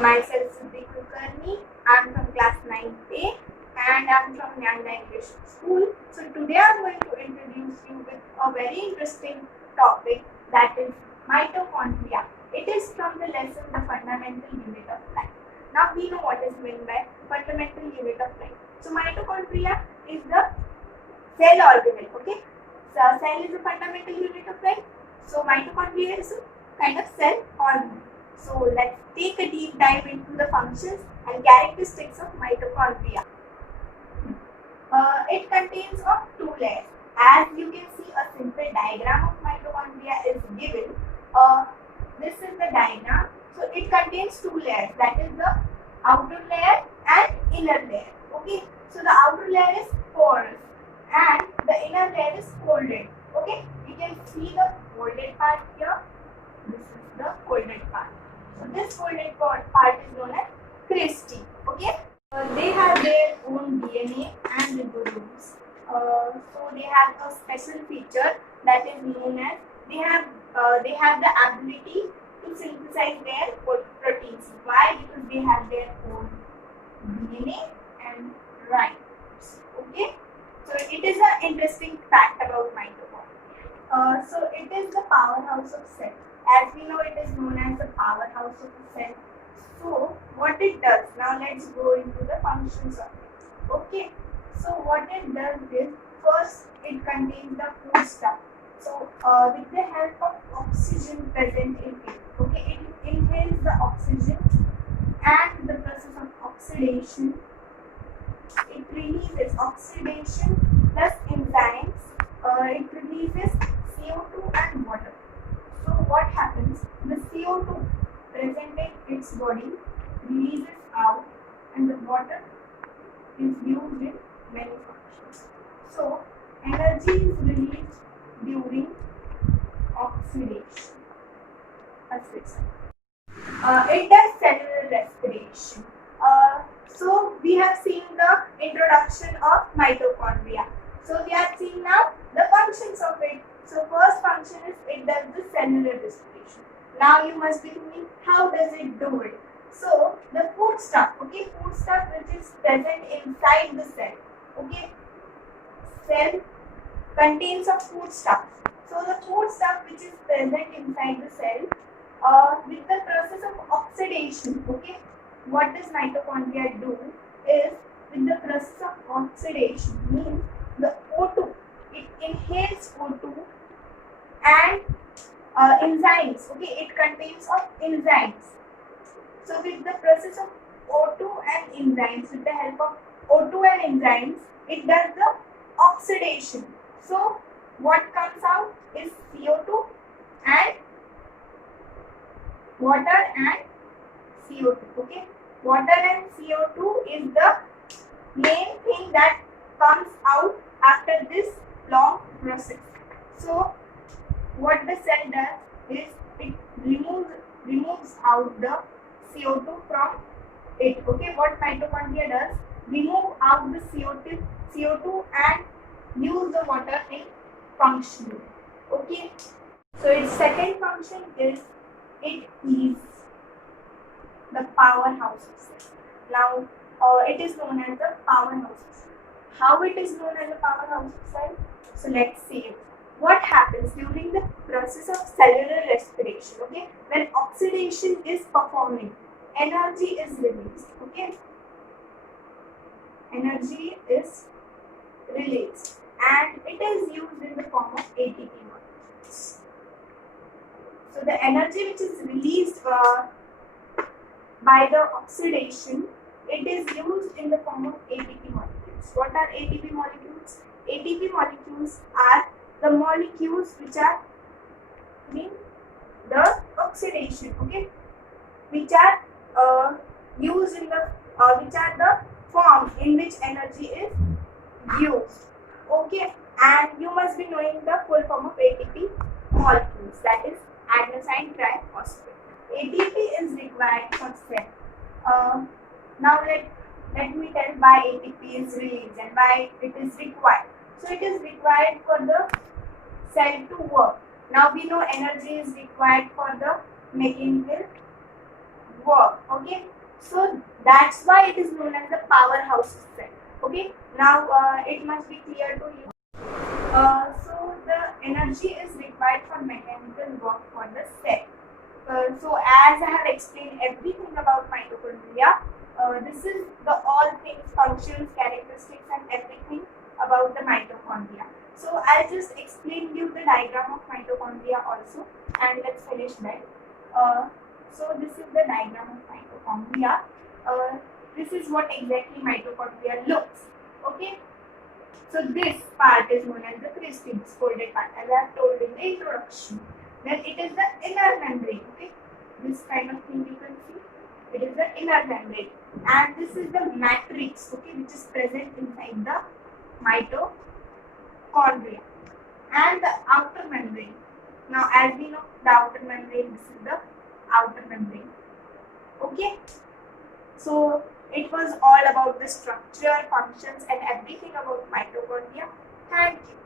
Myself Sidhi Kulkarni. I'm from class 9A and I'm from Dnyanada English School. So today I'm going to introduce you with a very interesting topic, that is mitochondria. It is from the lesson The Fundamental Unit of Life. Now we know what is meant by fundamental unit of life. So mitochondria is the cell organelle. Okay, so cell is a fundamental unit of life. So mitochondria is a kind of cell organelle. So let's take a deep dive into the functions and characteristics of mitochondria. It contains of two layers. As you can see, a simple diagram of mitochondria is given. This is the diagram. So it contains two layers, that is the outer layer and inner layer. Okay. So the outer layer is porous and the inner layer is folded. Okay. You can see the folded part here. This is the folded part. So this folded part is known as cristae. Okay. They have their own DNA and ribosomes. So they have a special feature that is known as they have the ability to synthesize their proteins. Why? Because they have their own DNA and ribosomes. Okay. So it is an interesting fact about mitochondria. So it is the powerhouse of cell. As we know, it is known as the powerhouse of a cell. So what it does, now let's go into the functions of it. Okay, so what it does is, first it contains the food stuff. So with the help of oxygen present in it, okay, it inhales the oxygen and the process of oxidation, it releases oxidation plus enzymes, it releases CO2 and water. So what happens? The CO2 present in its body releases out and the water is used in many functions. So energy is released during oxidation. It does cellular respiration. So we have seen the introduction of mitochondria. So we have seen now the functions of it. So first function is it does the cellular respiration. Now you must be thinking, how does it do it? So the food stuff, okay, food stuff which is present inside the cell, okay, cell contains of food stuff. So the food stuff which is present inside the cell, with the process of oxidation, okay, what does mitochondria do is, with the process of oxidation, means the O2, it inhales O2 and enzymes, okay, it contains of enzymes. So with the process of O2 and enzymes, with the help of O2 and enzymes, it does the oxidation. So what comes out is CO2 and water and CO2, okay. Water and CO2 is the main thing that comes out after this long process. So what the cell does is it removes out the CO2 from it. Okay, what mitochondria does, remove out the CO2 and use the water in functioning. Okay, so its second function is it is the powerhouse of cell. Now it is known as the powerhouse of cell. How it is known as the powerhouse of cell? So let's see it. What happens during the process of cellular respiration, okay, when oxidation is performing, energy is released, okay, energy is released and it is used in the form of ATP molecules. So the energy which is released by the oxidation, it is used in the form of ATP molecules. What are ATP molecules? ATP molecules are the molecules which are in the oxidation, okay, which are used in the which are the form in which energy is used, okay. And you must be knowing the full form of ATP molecules, that is adenosine triphosphate. ATP is required for cell. Now let me tell why ATP is released and why it is required. So it is required for the cell to work. Now we know energy is required for the mechanical work. Okay, so that's why it is known as the powerhouse cell. Okay, now it must be clear to you. So the energy is required for mechanical work for the cell. So as I have explained everything about mitochondria, this is the all things, functions, characteristics and everything about the mitochondria. So I'll just explain you the diagram of mitochondria also, and let's finish that. So this is the diagram of mitochondria. This is what exactly mitochondria looks. Okay. So this part is known as the crispy, this folded part, as I have told in the introduction. Then it is the inner membrane. Okay, this kind of thing you can see. It is the inner membrane, and this is the matrix. Okay, which is present inside the mitochondria, and the outer membrane. Now, as we know, the outer membrane. This is the outer membrane. Okay. So it was all about the structure, functions and everything about mitochondria. Thank you.